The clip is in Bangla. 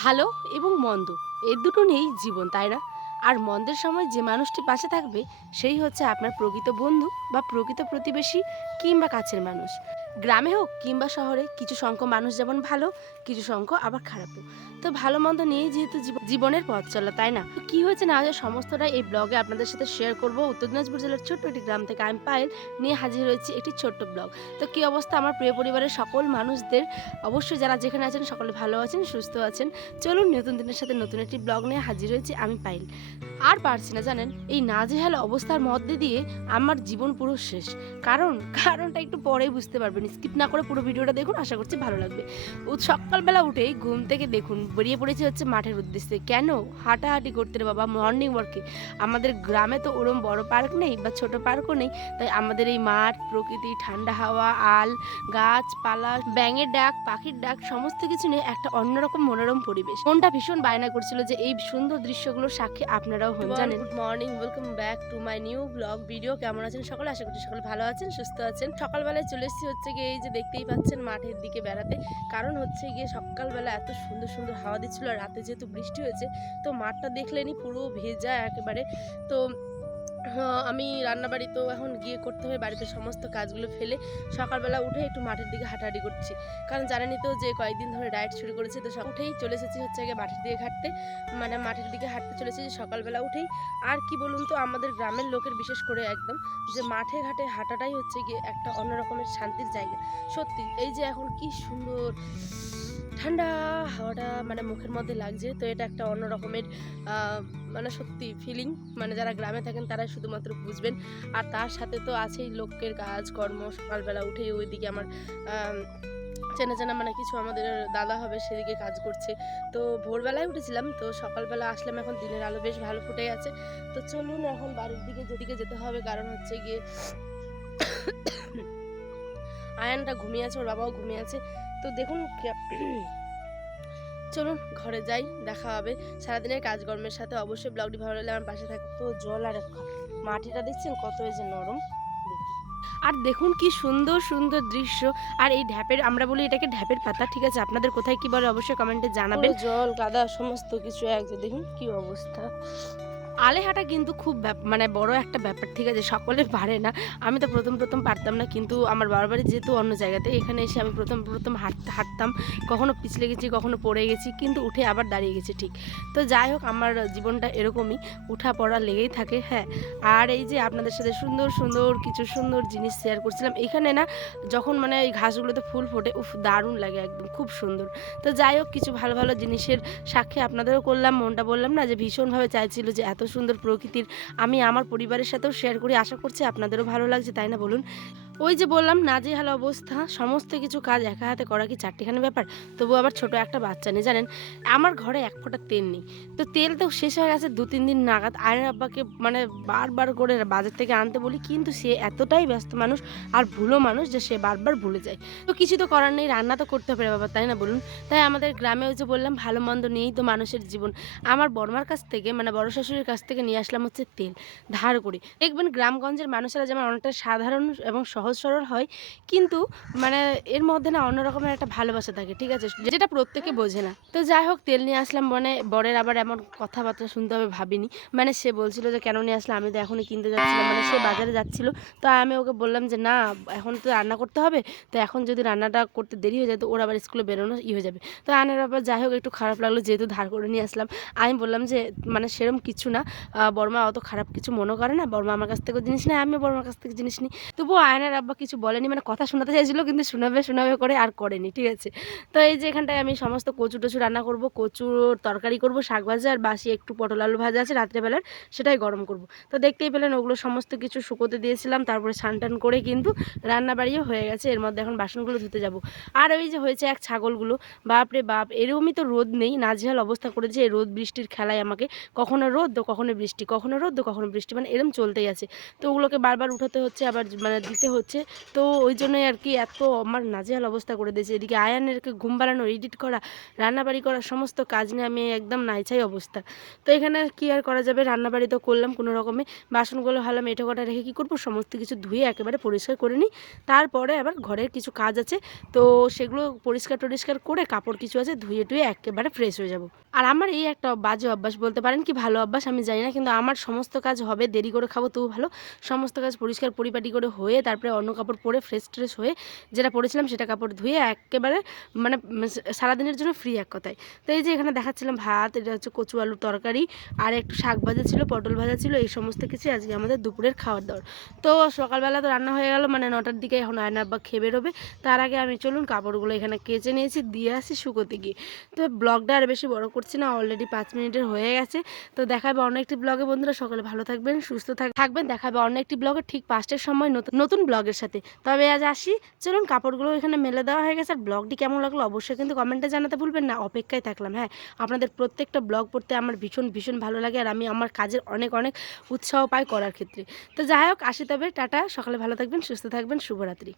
ভালো এবং মন্দ এই দুটো নিয়েই জীবন, তাই না? আর মন্দের সময় যে মানুষটি পাশে থাকবে সেই হচ্ছে আপনার প্রকৃত বন্ধু বা প্রকৃত প্রতিবেশী কিংবা কাছের মানুষ। গ্রামে হোক কিংবা শহরে কিছু সংখ্যক মানুষ যেমন ভালো, কিছু সংখ্যক আবার খারাপও। তো ভালো মন্দ নিয়েই যেহেতু জীবনের পথ চলা, তাই না? তো কি হয়েছে না হয়েছে সমস্তটা এই ব্লগে আপনাদের সাথে শেয়ার করব। উত্তর দিনাজপুর জেলার ছোট্ট একটি গ্রাম থেকে আমি পায়েল নিয়ে হাজির হয়েছি একটি ছোট্ট ব্লগ। তো কি অবস্থা আমার প্রিয় পরিবারের সকল মানুষদের, অবশ্যই যারা যেখানে আছেন সকলে ভালো আছেন, সুস্থ আছেন। চলুন নতুন দিনের সাথে নতুন একটি ব্লগ নিয়ে হাজির হয়েছি আমি পাইল। আর পারছি না জানেন, এই নাজেহাল অবস্থার মধ্যে দিয়ে আমার জীবন পুরো শেষ। কারণটা একটু পরেই বুঝতে পারবেন, স্কিপ না করে পুরো ভিডিওটা দেখুন, আশা করছি ভালো লাগবে। সকালবেলা উঠেই ঘুম থেকে দেখুন বেরিয়ে পড়েছি হচ্ছে মাঠের উদ্দেশ্যে। কেন? হাঁটাহাঁটি করতে রে বাবা, মর্নিং ওয়ার্কে। আমাদের গ্রামে তো ওরম বড় পার্ক নেই বা ছোট পার্কও নেই, তাই আমাদের এই মাঠ, প্রকৃতি, ঠান্ডা হাওয়া, আল, গাছপালা, ব্যাঙের ডাক, পাখির ডাক সমস্ত কিছু নিয়ে একটা অন্যরকম মনোরম পরিবেশ। মনটা ভীষণ বায়না করছিল যে এই সুন্দর দৃশ্যগুলোর সাক্ষী আপনারাও হন। জানেন, good morning, welcome back to my new blog video. কেমন আছেন সকলে? আশা করছি সকলে ভালো আছেন, সুস্থ আছেন। সকালবেলায় চলে এসেছি হচ্ছে গিয়ে এই যে দেখতেই পাচ্ছেন মাঠের দিকে বেড়াতে। কারণ হচ্ছে গিয়ে সকালবেলা এত সুন্দর সুন্দর হাওয়া দিচ্ছিল, আর রাতে যেহেতু বৃষ্টি হয়েছে তো মাঠটা দেখলেনি পুরো ভেজা একেবারে। তো আমি রান্নাবাড়ি তো এখন গিয়ে করতে হবে, বাড়িতে সমস্ত কাজগুলো ফেলে সকালবেলা উঠে একটু মাঠের দিকে হাঁটাহাঁটি করছি। কারণ জানেনই তো যে কয়েকদিন ধরে ডায়েট শুরু করেছি, তো উঠেই চলে এসেছি হচ্ছে গিয়ে মাঠের দিকে হাঁটতে, মানে মাঠের দিকে হাঁটতে চলেছি সকালবেলা উঠেই। আর কি বলুন তো, আমাদের গ্রামের লোকের বিশেষ করে একদম যে মাঠে ঘাটে হাঁটাটাই হচ্ছে গিয়ে একটা অন্য রকমের শান্তির জায়গা। সত্যি এই যে এখন কি সুন্দর ঠান্ডা হাওয়াটা মানে মুখের মধ্যে লাগছে, তো এটা একটা অন্য রকমের মানে সত্যি ফিলিং। মানে যারা গ্রামে থাকেন তারা শুধুমাত্র বুঝবেন। আর তার সাথে তো আছেই লোকের কাজ কর্ম। সকালবেলা উঠেই ওইদিকে আমার চেনা চেনা মানে কিছু আমাদের দাদা হবে, সেদিকে কাজ করছে। তো ভোরবেলায় উঠেছিলাম, তো সকালবেলা আসলাম, এখন দিনের আলো বেশ ভালো ফুটে আছে। তো চলুন এখন বাড়ির দিকে যেদিকে যেতে হবে, কারণ হচ্ছে গিয়ে আয়ানটা ঘুমিয়ে আছে, ওর বাবাও ঘুমিয়ে আছে। তো দেখুন চলুন ঘরে যাই, দেখা হবে সারাদিনের কাজকর্মের সাথে। অবশ্যই ব্লগটি ভালো লাগলে আমার পাশে থাকতো। জল আর মাটিটা দেখছেন কত এই যে নরম, আর দেখুন কি সুন্দর সুন্দর দৃশ্য। আর এই ঢ্যাপের, আমরা বলি এটাকে ঢ্যাপের পাতা, ঠিক আছে? আপনাদের কোথায় কি বলে অবশ্যই কমেন্টে জানাবেন। জল কাদা সমস্ত কিছু এক যে দেখুন কি অবস্থা। আলে হাঁটা কিন্তু খুব মানে বড় একটা ব্যাপার, ঠিক আছে? সকলে পারে না। আমি তো প্রথম পারতাম না, কিন্তু আমার বাবার বাড়ি যেহেতু অন্য জায়গাতে, এখানে এসে আমি প্রথম হাঁটতাম। কখনো পিছলে গেছি, কখনো পড়ে গেছি, কিন্তু উঠে আবার দাঁড়িয়ে গেছি, ঠিক। তো যাই হোক, আমার জীবনটা এরকমই, উঠা পড়া লেগেই থাকে। হ্যাঁ, আর এই যে আপনাদের সাথে সুন্দর সুন্দর কিছু সুন্দর জিনিস শেয়ার করছিলাম এখানে না, যখন মানে এই ঘাসগুলোতে ফুল ফোটে, উফ দারুণ লাগে, একদম খুব সুন্দর। তো যাই হোক, কিছু ভালো ভালো জিনিসের সাক্ষী আপনাদেরও করলাম। মনটা বললাম না যে ভীষণভাবে চাইছিল যে এত সুন্দর প্রকৃতির আমি আমার পরিবারের সাথেও শেয়ার করি। আশা করছি আপনাদেরও ভালো লাগছে, তাই না বলুন? ওই যে বললাম নাজেহাল অবস্থা, সমস্ত কিছু কাজ একা হাতে করা কি চারটিখানি ব্যাপার? তবু আবার ছোট একটা বাচ্চা নেই, জানেন? আমার ঘরে এক ফোঁটা তেল নেই। তো তেল তো শেষ হয়ে গেছে 2-3 দিন নাগাদ। আয়নের আব্বাকে মানে বারবার করে বাজার থেকে আনতে বলি, কিন্তু সে এতটাই ব্যস্ত মানুষ আর ভুলো মানুষ যে সে বারবার ভুলে যায়। তো কিছু তো করার নেই, রান্না তো করতে হবে বাবা, তাই না বলুন? তাই আমাদের গ্রামে ওই যে বললাম ভালো মন্দ নিয়েই তো মানুষের জীবন। আমার বড়মার কাছ থেকে মানে বড় শাশুড়ির কাছ থেকে নিয়ে আসলাম হচ্ছে তেল ধার করে। দেখবেন গ্রামগঞ্জের মানুষেরা যেমন অনেকটা সাধারণ এবং সহজ সরল হয়, কিন্তু মানে এর মধ্যে না অন্য রকমের একটা ভালোবাসা থাকে, ঠিক আছে? যেটা প্রত্যেকে বোঝে না। তো যাই হোক, তেল নিয়ে আসলাম, মানে বরের আবার এমন কথাবার্তা শুনতে হবে ভাবিনি। মানে সে বলছিল যে কেন নিয়ে আসলাম, আমি তো এখনই কিনতে যাচ্ছিলাম, মানে সে বাজারে যাচ্ছিল। তো আমি ওকে বললাম যে না, এখন তো রান্না করতে হবে, তো এখন যদি রান্নাটা করতে দেরি হয়ে যায় তো ওর আবার স্কুলে বেরোনো হয়ে যাবে। তো আনার আবার যাই হোক একটু খারাপ লাগলো, যেহেতু ধার করে নিয়ে আসলাম। আমি বললাম যে মানে সেরম কিছু না, বড়মা অত খারাপ কিছু মনে করে না, বড়মা আমার কাছ থেকেও জিনিস নেয়, আমিও বড়মার কাছ থেকে জিনিস নিই। তবুও আয়নার আব্বা কিছু বলেনি, মানে কথা শোনাতে চাইছিল কিন্তু শোনাবে করে আর করেনি, ঠিক আছে? তো এই যে এখানটায় আমি সমস্ত কচু টচু রান্না করব, কচুর তরকারি করব, শাক ভাজা, আর বাসি একটু পটল আলু ভাজা আছে রাত্রেবেলার, সেটাই গরম করব। তো দেখতেই পেলেন ওগুলো সমস্ত কিছু শুকোতে দিয়েছিলাম, তারপরে ছানটান করে কিন্তু রান্না বাড়িও হয়ে গেছে। এর মধ্যে এখন বাসনগুলো ধুতে যাব। আর ওই যে হয়েছে এক ছাগলগুলো, বাপরে বাপ, এরকমই তো রোদ নেই, নাজেহাল অবস্থা করেছে এই রোদ বৃষ্টির খেলায় আমাকে। কখনো রোদ কখনো বৃষ্টি, কখনো রোদ কখনো বৃষ্টি, মানে এরম চলতেই আছে। তো ওগুলোকে বারবার উঠাতে হচ্ছে, আবার মানে দিতে হচ্ছে। হচ্ছে। তো ওই জন্যই আর কি এত আমার নাজেহাল অবস্থা করে দিয়েছে। এদিকে আয়ানেরকে ঘুম পাড়ানো, এডিট করা, রান্নাবাড়ি করা, সমস্ত কাজ নিয়ে আমি একদম নাইছাই অবস্থা। তো এখানে কি আর করা যাবে, রান্নাবাড়ি তো করলাম কোনো রকমে, বাসনগুলো ভাবলাম এঁটো কটা রেখে কী করবো, সমস্ত কিছু ধুয়ে একেবারে পরিষ্কার করে নিই। তারপরে আবার ঘরের কিছু কাজ আছে, তো সেগুলো পরিষ্কার টরিষ্কার করে কাপড় কিছু আছে ধুয়ে টুয়ে একেবারে ফ্রেশ হয়ে যাব। আর আমার এই একটা বাজে অভ্যাস বলতে পারেন, কি ভালো অভ্যাস আমি জানি না, কিন্তু আমার সমস্ত কাজ হবে, দেরি করে খাবো তবু ভালো, সমস্ত কাজ পরিষ্কার পরিপাটি করে হয়ে তারপরে অন্য কাপড় পরে ফ্রেশ ট্রেশ হয়ে যেটা পরেছিলাম সেটা কাপড় ধুয়ে একেবারে মানে সারাদিনের জন্য ফ্রি এক কথায়। তো এই যে এখানে দেখাচ্ছিলাম ভাত, এটা হচ্ছে কচু আলুর তরকারি, আর একটু শাক ভাজা ছিল, পটল ভাজা ছিল, এই সমস্ত কিছু আজকে আমাদের দুপুরের খাওয়ার দাওয়ার। তো সকালবেলা তো রান্না হয়ে গেল, মানে 9টার দিকে এখন আয়না আব্বা খেয়ে বেরোবে, তার আগে আমি চলুন কাপড়গুলো এখানে কেচে নিয়েছি, দিয়ে আসি শুকোতে গিয়ে। তো ব্লগটা আর বেশি বড় করছি না, অলরেডি 5 মিনিটের হয়ে গেছে। তো দেখাবে অন্য একটি ব্লগে, বন্ধুরা সকলে ভালো থাকবেন, সুস্থ থাকবেন, দেখাবে অন্য একটি ব্লগে ঠিক 5টার সময় নতুন ব্লগের সাথে। তবে আজ আসি, চলুন কাপড়গুলো এখানে মেলে দেওয়া হয়ে গেছে। আর ব্লগটি কেমন লাগলো অবশ্যই কিন্তু কমেন্টে জানাতে ভুলবেন না, অপেক্ষায় থাকলাম। হ্যাঁ, আপনাদের প্রত্যেকটা ব্লগ পড়তে আমার ভীষণ ভীষণ ভালো লাগে, আর আমি আমার কাজের অনেক অনেক উৎসাহ পাই করার ক্ষেত্রে। তো যাই হোক আসি, তবে টাটা, সকালে ভালো থাকবেন, সুস্থ থাকবেন, শুভরাত্রি।